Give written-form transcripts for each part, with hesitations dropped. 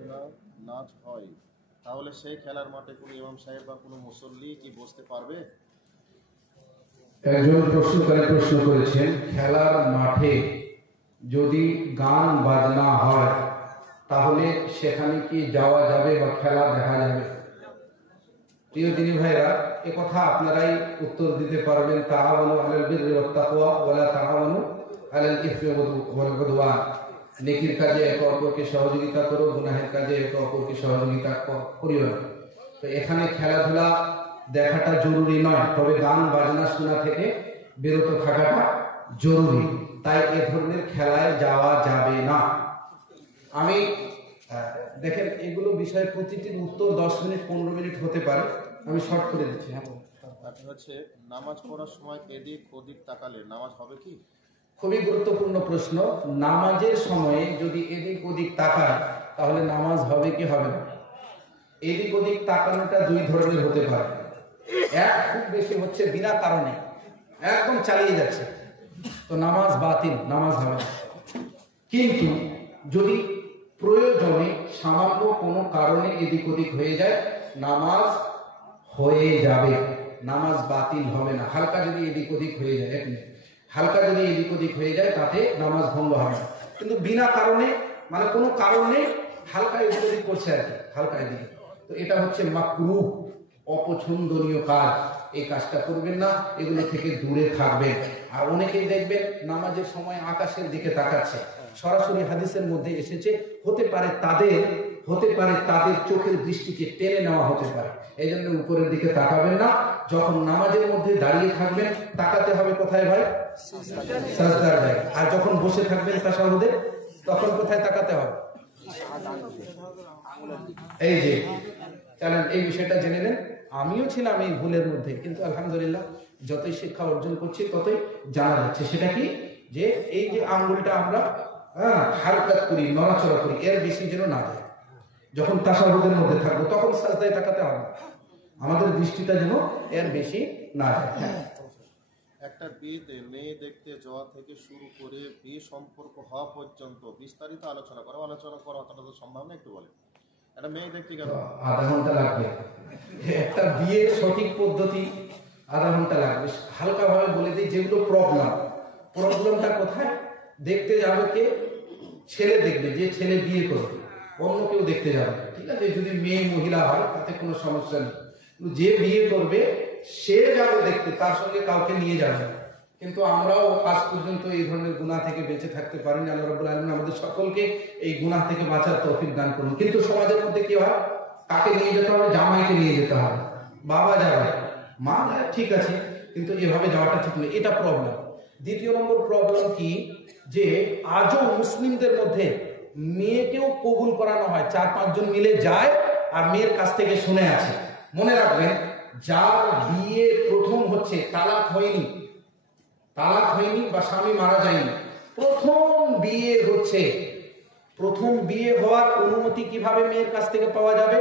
খেলাধুলা নাচ হয়, তাহলে সেই খেলার মাঠে কোনো ইমাম সাহেব বা কোনো মুসল্লি কি বসতে পারবে? একজন প্রশ্নকারী প্রশ্ন করেছেন, খেলার মাঠে যদি গান বাজনা হয় তাহলে সেখানে কি যাওয়া যাবে বা খেলা দেখা যাবে? প্রিয় দিনী ভাইরা, এ কথা আপনারাই উত্তর দিতে পারবেন। তাআওয়ানু আলাল বিররি ওয়াত তাকওয়া ওয়া লা তাআওয়ানু আলাল ইসমি ওয়াল উদওয়ান। নেকির কাজে একে অপরকে সহযোগিতা করো, গুনাহের কাজে একে অপরকে সহযোগিতা করিও না। তো এখানে খেলাধুলা দেখাটা জরুরি নয়, তবে গান বাজনা শোনা থেকে বিরত থাকাটা জরুরি। তাই এ ধরনের খেলায় যাওয়া যাবে না। আমি দেখেন, এগুলো বিষয়ে প্রতিটির উত্তর 10 মিনিট 15 মিনিট হতে পারে, আমি শর্ট করে দিচ্ছি। হ্যাঁ, হচ্ছে নামাজ পড়ার সময় এদিক ওদিক তাকালে নামাজ হবে কি? খুবই গুরুত্বপূর্ণ প্রশ্ন। নামাজের সময়ে যদি এদিক ওদিক তাকায় তাহলে নামাজ হবে কি হবে না? এদিক ওদিক তাকানোটা দুই ধরনের হতে পারে। এক, খুব বেশি হচ্ছে বিনা কারণে একদম চালিয়ে যাচ্ছে, তো নামাজ বাতিল, নামাজ হবে না। কিন্তু যদি প্রয়োজনে সামান্য কোনো কারণে এদিক ওদিক হয়ে যায়, নামাজ হয়ে যাবে, নামাজ বাতিল হবে না। হালকা যদি এদিক ওদিক হয়ে যায়, হালকা যদি এদিক ওদিক হয়ে যায় তাতে নামাজ ভঙ্গ হবে না। কিন্তু বিনা কারণে, মানে কোনো কারণে হালকা এদিক ওদিক করছে আর কি, হালকা এদিকে, তো এটা হচ্ছে মাকরুহ, অপছন্দনীয় কাজ। এই কাজটা করবেন না, এগুলো থেকে দূরে থাকবেন। আর অনেকেই দেখবেন নামাজের সময় আকাশের দিকে তাকাচ্ছে। সরাসরি হাদিসের মধ্যে এসেছে, হতে পারে তাদের চোখের দৃষ্টিকে টেনে নেওয়া হতে পারে, এই জন্য উপরের দিকে তাকাবেন না। যখন নামাজের মধ্যে দাঁড়িয়ে থাকবেন তাকাতে হবে কোথায় ভাই? সাজদার জায়গায়। আর যখন বসে থাকবেন তাশাহুদে, তখন কোথায় তাকাতে হবে? এই যে চলেন এই বিষয়টা জেনে নেন। আমিও ছিলাম এই ভুলের মধ্যে, কিন্তু আলহামদুলিল্লাহ যতই শিক্ষা অর্জন করছি ততই জানা যাচ্ছে। সেটা কি, যে এই যে আঙ্গুলটা আমরা হারকাত করি, নড়াচড়া করি, এর বেশি যেন না যায়। যখন তাশাহুদের মধ্যে থাকবো তখন সাজদায় তাকাতে হবে, আমাদের দৃষ্টিটা যেন এর বেশি না যায়। একটা বিয়েতে মেয়ে দেখতে যাওয়া থেকে শুরু করে বিয়ে সম্পর্ক হওয়া পর্যন্ত বিস্তারিত আলোচনা করা অতটা তো সম্ভব না, একটু বলে। একটা মেয়ে দেখতে গেল, আধা ঘন্টা লাগবে। একটা বিয়ের সঠিক পদ্ধতি আধা ঘন্টা লাগবে। হালকা ভাবে বলে দিই, যেগুলো প্রবলেমটা কোথায়? দেখতে যাবে কে? ছেলে দেখবে, যে ছেলে বিয়ে করবে, অন্য কেউ দেখতে যাবে, ঠিক আছে? যদি মেয়ে মহিলা হয় তাতে কোনো সমস্যা নেই। যে বিয়ে করবে সে যাবে দেখতে, তার সঙ্গে কাউকে নিয়ে যাবে। কিন্তু আমরাও আজ পর্যন্ত এই ধরনের গুনাহ থেকে বেঁচে থাকতে পারিনি। আল্লাহ রাব্বুল আলামিন আমাদের সকলকে এই গুনাহ থেকে বাঁচার তৌফিক দান করুন। কিন্তু সমাজের মধ্যে কি হয়? কাকে নিয়ে যেতে হবে? জামাইকে নিয়ে যেতে হবে। বাবা যাবে, মা যায়, ঠিক আছে, কিন্তু এভাবে যাওয়াটা ঠিক নয়, এটা প্রবলেম। দ্বিতীয় নম্বর প্রবলেম কি, যে আজও মুসলিমদের মধ্যে মেয়েকেও কবুল করানো হয়, 4-5 জন মিলে যায় আর মেয়ের কাছ থেকে শুনে আছে। মনে রাখবেন, যার বিয়ে প্রথম হচ্ছে, তালাক হয়নি বা স্বামী মারা যায়নি, প্রথম বিয়ে হচ্ছে, প্রথম বিয়ে হওয়ার অনুমতি কিভাবে মেয়ের কাছ থেকে পাওয়া যাবে?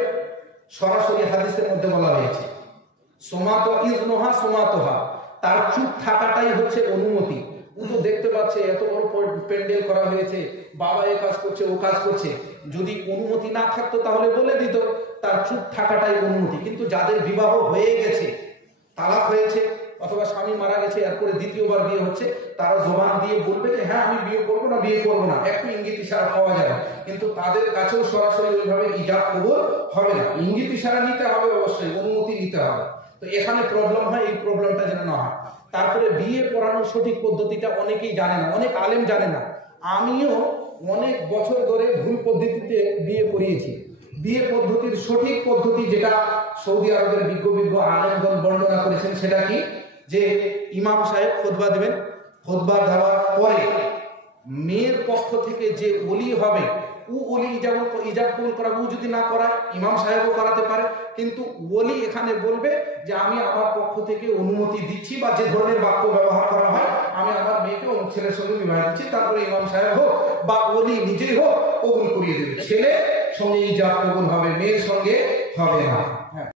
সরাসরি হাদিসের মধ্যে বলা হয়েছে, সোমাতো ইজনুহা সোমাতোহা, তার চুপ থাকাটাই হচ্ছে অনুমতি। ও তো দেখতে পাচ্ছে এত বড় প্যান্ডেল করা হয়েছে, বাবা এ কাজ করছে, ও কাজ করছে, যদি অনুমতি না থাকতো তাহলে বলে দিত, তার চুপ থাকাটাই অনুমতি। কিন্তু যাদের বিবাহ হয়ে গেছে, তালাক হয়েছে অথবা স্বামী মারা গেছে, এরপরে দ্বিতীয়বার বিয়ে হচ্ছে, তারা জবান দিয়ে বলবে যে হ্যাঁ আমি বিয়ে করবো না, একটু ইঙ্গিত ইশারা পাওয়া যাবে, কিন্তু তাদের কাছেও সরাসরি ওইভাবে ইজাব কবুল হবে না। ইঙ্গিত ইশারা নিতে হবে, অবশ্যই অনুমতি নিতে হবে। তো এখানে প্রবলেম হয়, এই প্রবলেমটা যেন না হয়। তারপরে বিয়ে পড়ানোর সঠিক পদ্ধতিটা অনেকেই জানে না, অনেক আলেম জানে না। আমিও অনেক বছর ধরে ভুল পদ্ধতিতে বিয়ে পড়িয়েছি। বিয়ে পদ্ধতির সঠিক পদ্ধতি যেটা সৌদি আরবের বিজ্ঞ আলেমগণ বর্ণনা করেছেন, সেটা কি, যে ইমাম সাহেব খুতবা দেবেন, খুতবা দেওয়ার পরে মেয়ের পক্ষ থেকে যে ওলি হবে, ও ওলি ইজাব কবুল করাবে। ও যদি না করায় ইমাম সাহেবও করাতে পারে, কিন্তু ওলি এখানে বলবে যে আমি আমার পক্ষ থেকে অনুমতি দিচ্ছি, বা যে ধরনের বাক্য ব্যবহার করা হয়, আমি আমার মেয়েকে অন্য ছেলের সঙ্গে বিবাহ দিচ্ছি, তারপরে ইমাম সাহেব হোক বা ওলি নিজেই হোক কবুল করিয়ে দেবে। ছেলে সঙ্গে ইজাব কবুল হবে, মেয়ের সঙ্গে হবে না।